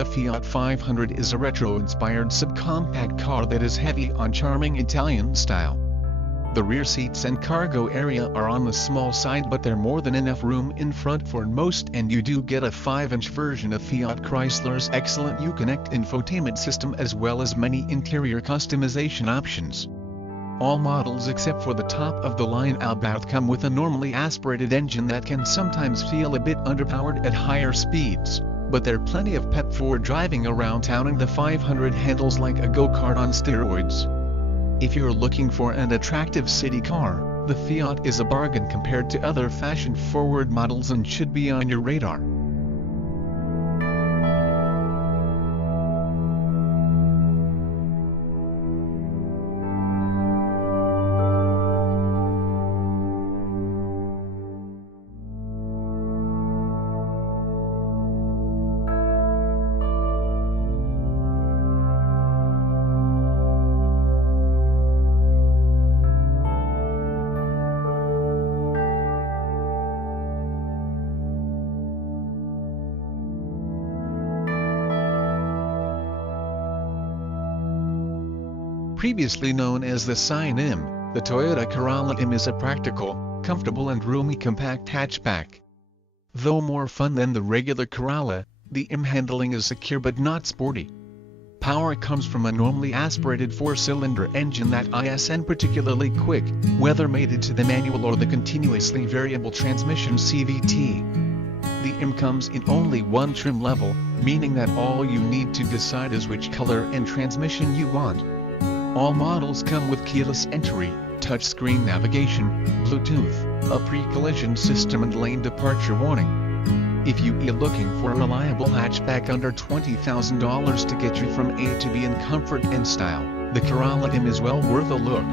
The Fiat 500 is a retro-inspired subcompact car that is heavy on charming Italian style. The rear seats and cargo area are on the small side, but there's more than enough room in front for most, and you do get a 5-inch version of Fiat Chrysler's excellent Uconnect infotainment system as well as many interior customization options. All models except for the top-of-the-line Abarth come with a normally aspirated engine that can sometimes feel a bit underpowered at higher speeds, but there's plenty of pep for driving around town, and the 500 handles like a go-kart on steroids. If you're looking for an attractive city car, the Fiat is a bargain compared to other fashion-forward models and should be on your radar. Previously known as the Scion M, the Toyota Corolla M is a practical, comfortable and roomy compact hatchback. Though more fun than the regular Corolla, the M handling is secure but not sporty. Power comes from a normally aspirated 4-cylinder engine that is particularly quick, whether mated to the manual or the continuously variable transmission CVT. The M comes in only one trim level, meaning that all you need to decide is which color and transmission you want. All models come with keyless entry, touchscreen navigation, Bluetooth, a pre-collision system and lane departure warning. If you're looking for a reliable hatchback under $20,000 to get you from A to B in comfort and style, the Corolla M is well worth a look.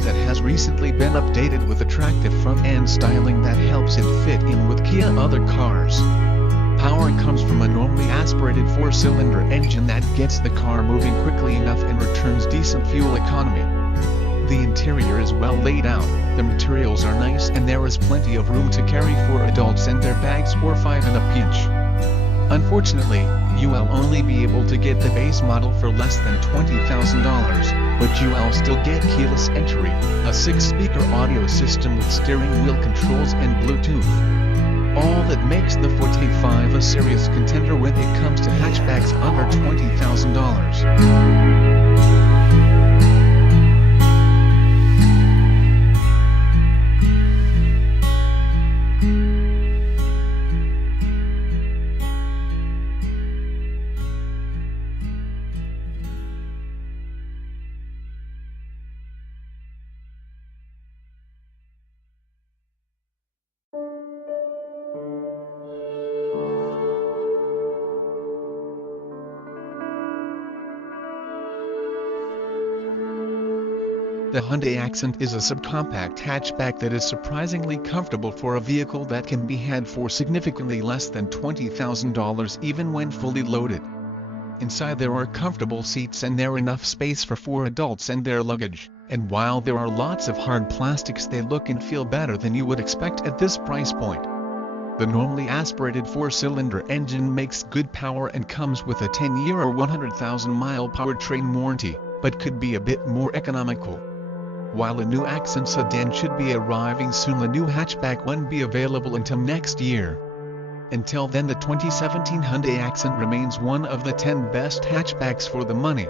That has recently been updated with attractive front-end styling that helps it fit in with Kia other cars. Power comes from a normally aspirated 4-cylinder engine that gets the car moving quickly enough and returns decent fuel economy. The interior is well laid out, the materials are nice, and there is plenty of room to carry for adults and their bags or 5 in a pinch. Unfortunately, you will only be able to get the base model for less than $20,000, but you will still get keyless entry, a 6-speaker audio system with steering wheel controls and Bluetooth. All that makes the Forte5 a serious contender when it comes to hatchbacks under $20,000. The Hyundai Accent is a subcompact hatchback that is surprisingly comfortable for a vehicle that can be had for significantly less than $20,000 even when fully loaded. Inside there are comfortable seats and there enough space for 4 adults and their luggage, and while there are lots of hard plastics, they look and feel better than you would expect at this price point. The normally aspirated 4-cylinder engine makes good power and comes with a 10-year or 100,000-mile powertrain warranty, but could be a bit more economical. While a new Accent sedan should be arriving soon, the new hatchback won't be available until next year. Until then, the 2017 Hyundai Accent remains one of the 10 best hatchbacks for the money.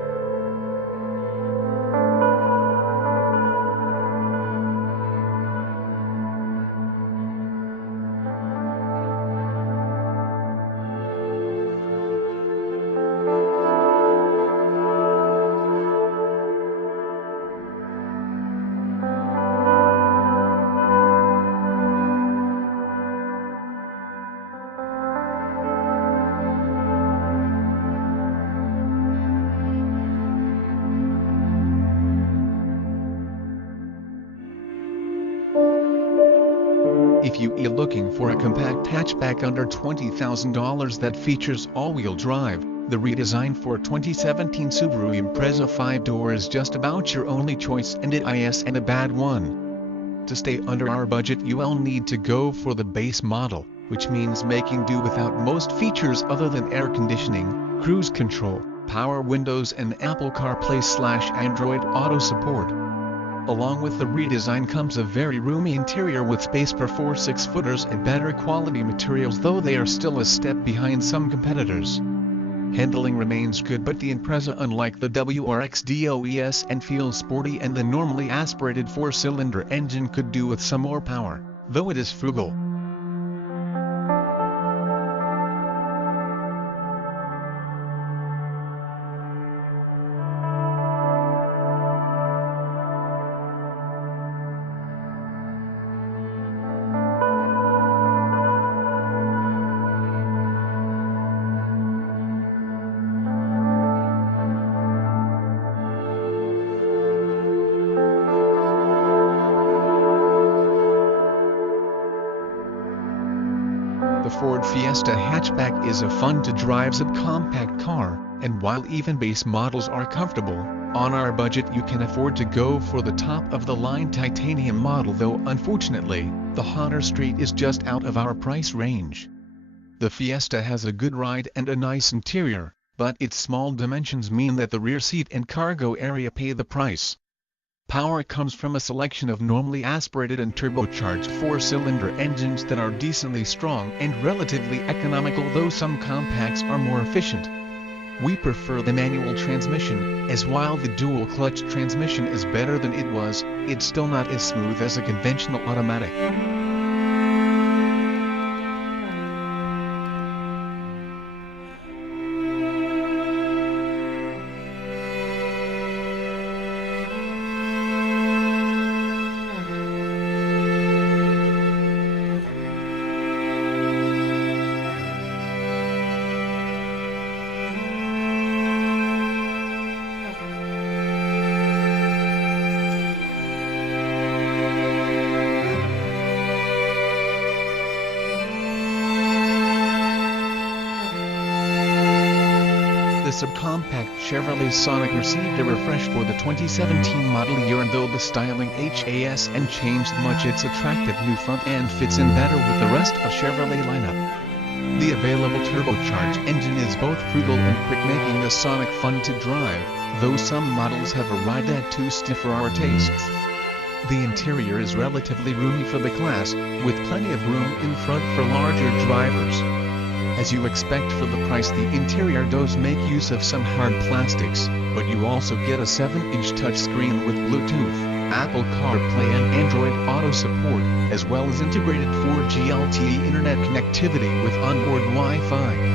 If you are looking for a compact hatchback under $20,000 that features all-wheel drive, the redesign for 2017 Subaru Impreza 5-door is just about your only choice, and it isn't a bad one. To stay under our budget, you'll need to go for the base model, which means making do without most features other than air conditioning, cruise control, power windows and Apple CarPlay/Android Auto support. Along with the redesign comes a very roomy interior with space for 4 6-footers and better quality materials, though they are still a step behind some competitors. Handling remains good, but the Impreza, unlike the WRX, does and feels sporty, and the normally aspirated 4-cylinder engine could do with some more power, though it is frugal. The Ford Fiesta hatchback is a fun-to-drive subcompact car, and while even base models are comfortable, on our budget you can afford to go for the top-of-the-line titanium model, though unfortunately, the hotter street is just out of our price range. The Fiesta has a good ride and a nice interior, but its small dimensions mean that the rear seat and cargo area pay the price. Power comes from a selection of normally aspirated and turbocharged 4-cylinder engines that are decently strong and relatively economical, though some compacts are more efficient. We prefer the manual transmission, as while the dual-clutch transmission is better than it was, it's still not as smooth as a conventional automatic. The subcompact Chevrolet Sonic received a refresh for the 2017 model year, and though the styling hasn't changed much, its attractive new front end fits in better with the rest of Chevrolet lineup. The available turbocharged engine is both frugal and quick, making the Sonic fun to drive, though some models have a ride that's too stiff for our tastes. The interior is relatively roomy for the class, with plenty of room in front for larger drivers. As you expect for the price, the interior does make use of some hard plastics, but you also get a 7-inch touchscreen with Bluetooth, Apple CarPlay and Android Auto support, as well as integrated 4G LTE internet connectivity with onboard Wi-Fi.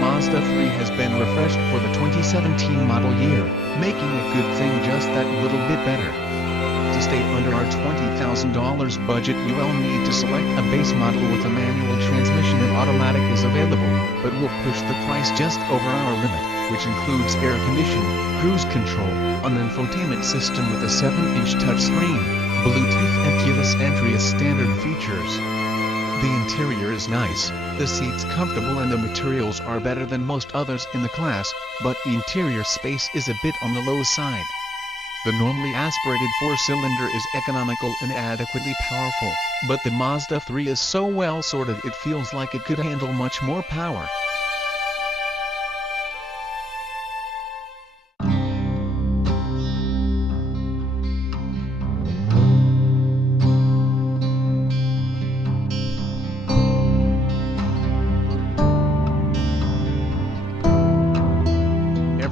Mazda 3 has been refreshed for the 2017 model year, making a good thing just that little bit better. To stay under our $20,000 budget, you'll need to select a base model with a manual transmission, and automatic is available, but we'll push the price just over our limit, which includes air conditioning, cruise control, an infotainment system with a 7-inch touchscreen, Bluetooth and keyless entry as standard features. The interior is nice, the seats comfortable, and the materials are better than most others in the class, but the interior space is a bit on the low side. The normally aspirated 4-cylinder is economical and adequately powerful, but the Mazda 3 is so well sorted it feels like it could handle much more power.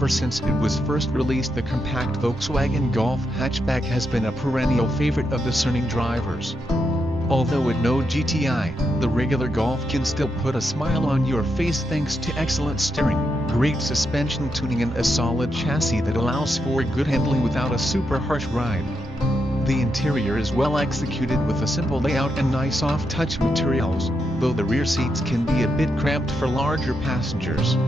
Ever since it was first released, the compact Volkswagen Golf hatchback has been a perennial favorite of discerning drivers. Although with no GTI, the regular Golf can still put a smile on your face thanks to excellent steering, great suspension tuning and a solid chassis that allows for good handling without a super harsh ride. The interior is well executed with a simple layout and nice soft-touch materials, though the rear seats can be a bit cramped for larger passengers.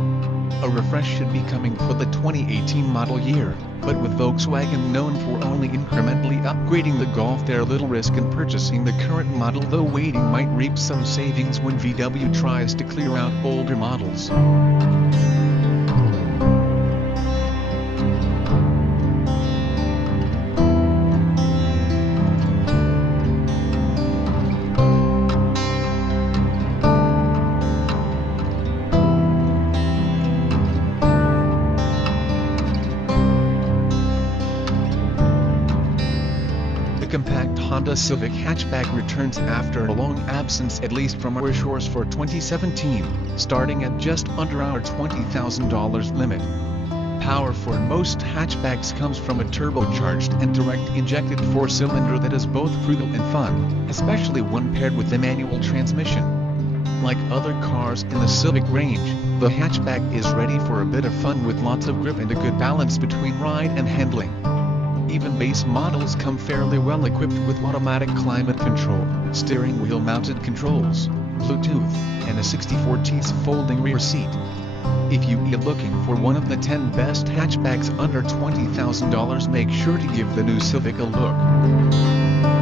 A refresh should be coming for the 2018 model year, but with Volkswagen known for only incrementally upgrading the Golf, there little risk in purchasing the current model, though waiting might reap some savings when VW tries to clear out older models. The compact Honda Civic hatchback returns after a long absence, at least from our shores, for 2017, starting at just under our $20,000 limit. Power for most hatchbacks comes from a turbocharged and direct-injected four-cylinder that is both frugal and fun, especially when paired with a manual transmission. Like other cars in the Civic range, the hatchback is ready for a bit of fun with lots of grip and a good balance between ride and handling. Even base models come fairly well equipped with automatic climate control, steering wheel mounted controls, Bluetooth, and a 64-teeth folding rear seat. If you are looking for one of the 10 best hatchbacks under $20,000, make sure to give the new Civic a look.